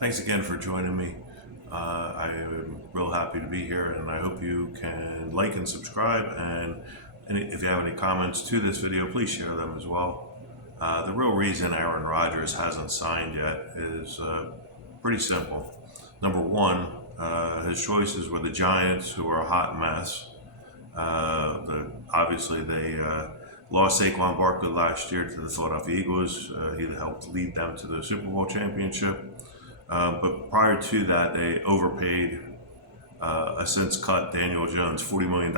Thanks again for joining me. I'm real happy to be here, and I hope you can like and subscribe. And if you have any comments to this video, please share them as well. The real reason Aaron Rodgers hasn't signed yet is pretty simple. Number one, his choices were the Giants, who are a hot mess. Obviously, they lost Saquon Barkley last year to the Philadelphia Eagles. He helped lead them to the Super Bowl championship. But prior to that, they overpaid a since cut Daniel Jones $40 million.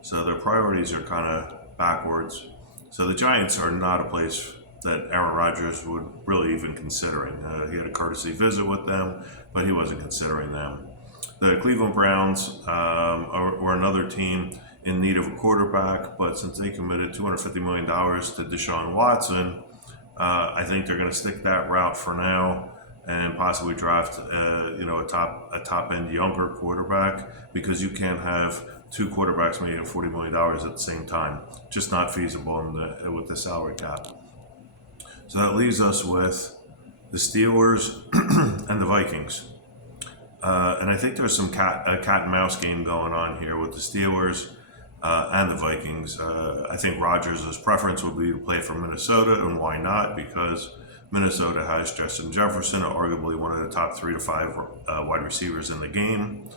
So their priorities are kind of backwards. So the Giants are not a place that Aaron Rodgers would really even considering. He had a courtesy visit with them, but he wasn't considering them. The Cleveland Browns were another team in need of a quarterback, but since they committed $250 million to Deshaun Watson, I think they're going to stick that route for now and possibly draft a top end younger quarterback, because you can't have two quarterbacks making $40 million at the same time. Just not feasible with the salary cap. So that leaves us with the Steelers and the Vikings. And I think there's a cat and mouse game going on here with the Steelers and the Vikings. I think Rodgers' preference would be to play for Minnesota, and why not? Because Minnesota has Justin Jefferson, arguably one of the top 3 to 5 wide receivers in the game,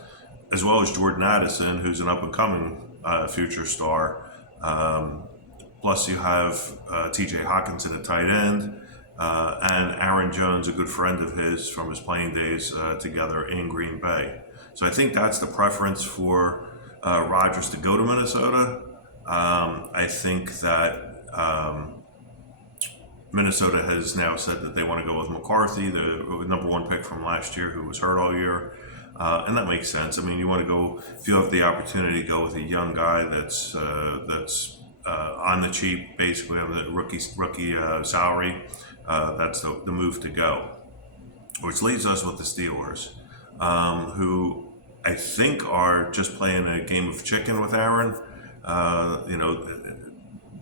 as well as Jordan Addison, who's an up-and-coming future star. Plus, you have T.J. Hawkinson at tight end, and Aaron Jones, a good friend of his from his playing days together in Green Bay. So I think that's the preference for Rodgers to go to Minnesota. I think that Minnesota has now said that they want to go with McCarthy, the number 1 pick from last year, who was hurt all year. And that makes sense. I mean, you want to go, if you have the opportunity to go with a young guy that's on the cheap, basically on the rookie salary, that's the move to go. Which leaves us with the Steelers, who I think are just playing a game of chicken with Aaron.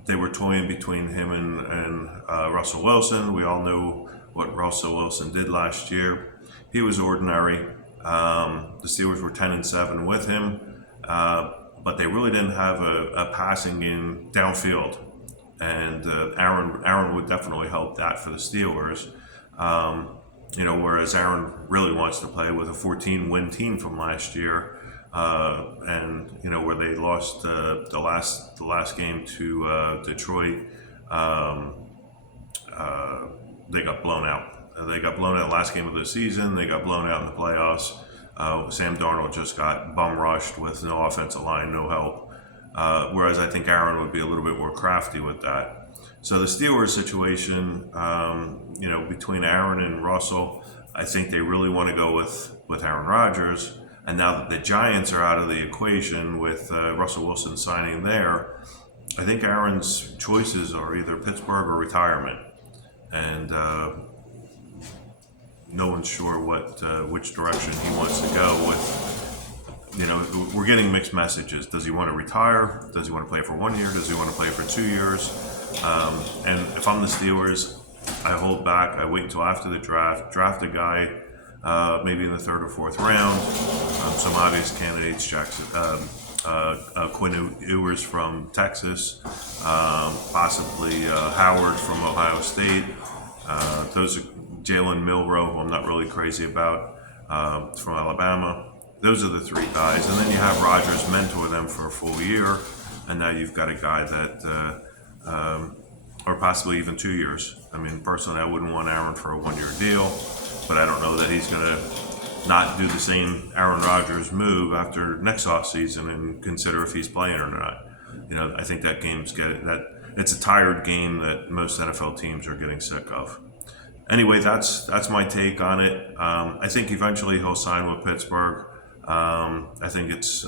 They were toying between him and Russell Wilson. We all know what Russell Wilson did last year. He was ordinary. The Steelers were 10-7 with him, but they really didn't have a passing game downfield. And Aaron would definitely help that for the Steelers. Whereas Aaron really wants to play with a 14-win team from last year. Where they lost the last game to Detroit, they got blown out. They got blown out last game of the season. They got blown out in the playoffs. Sam Darnold just got bum rushed with no offensive line, no help. Whereas I think Aaron would be a little bit more crafty with that. So the Steelers situation, between Aaron and Russell, I think they really want to go with Aaron Rodgers. And now that the Giants are out of the equation with Russell Wilson signing there, I think Aaron's choices are either Pittsburgh or retirement. And no one's sure which direction he wants to go with. We're getting mixed messages. Does he want to retire? Does he want to play for 1 year? Does he want to play for 2 years? And if I'm the Steelers, I hold back. I wait until after the draft a guy, maybe in the 3rd or 4th round. Some obvious candidates: Quinn Ewers from Texas, possibly Howard from Ohio State. Those are Jalen Milroe, who I'm not really crazy about, from Alabama. Those are the 3 guys, and then you have Rodgers mentor them for a full year, and now you've got a guy that, or possibly even 2 years. I mean, personally, I wouldn't want Aaron for a 1-year deal, but I don't know that he's going to not do the same Aaron Rodgers move after next offseason and consider if he's playing or not. I think that it's a tired game that most NFL teams are getting sick of. Anyway, that's my take on it. I think eventually he'll sign with Pittsburgh. I think he's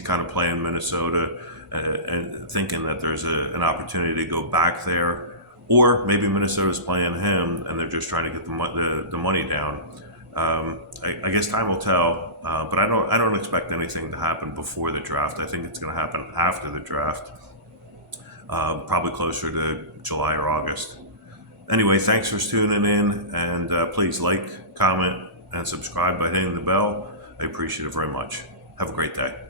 kind of playing Minnesota and thinking that there's an opportunity to go back there. Or maybe Minnesota's playing him and they're just trying to get the money down. I guess time will tell, but I don't expect anything to happen before the draft. I think it's going to happen after the draft, probably closer to July or August. Anyway, thanks for tuning in, and please like, comment, and subscribe by hitting the bell. I appreciate it very much. Have a great day.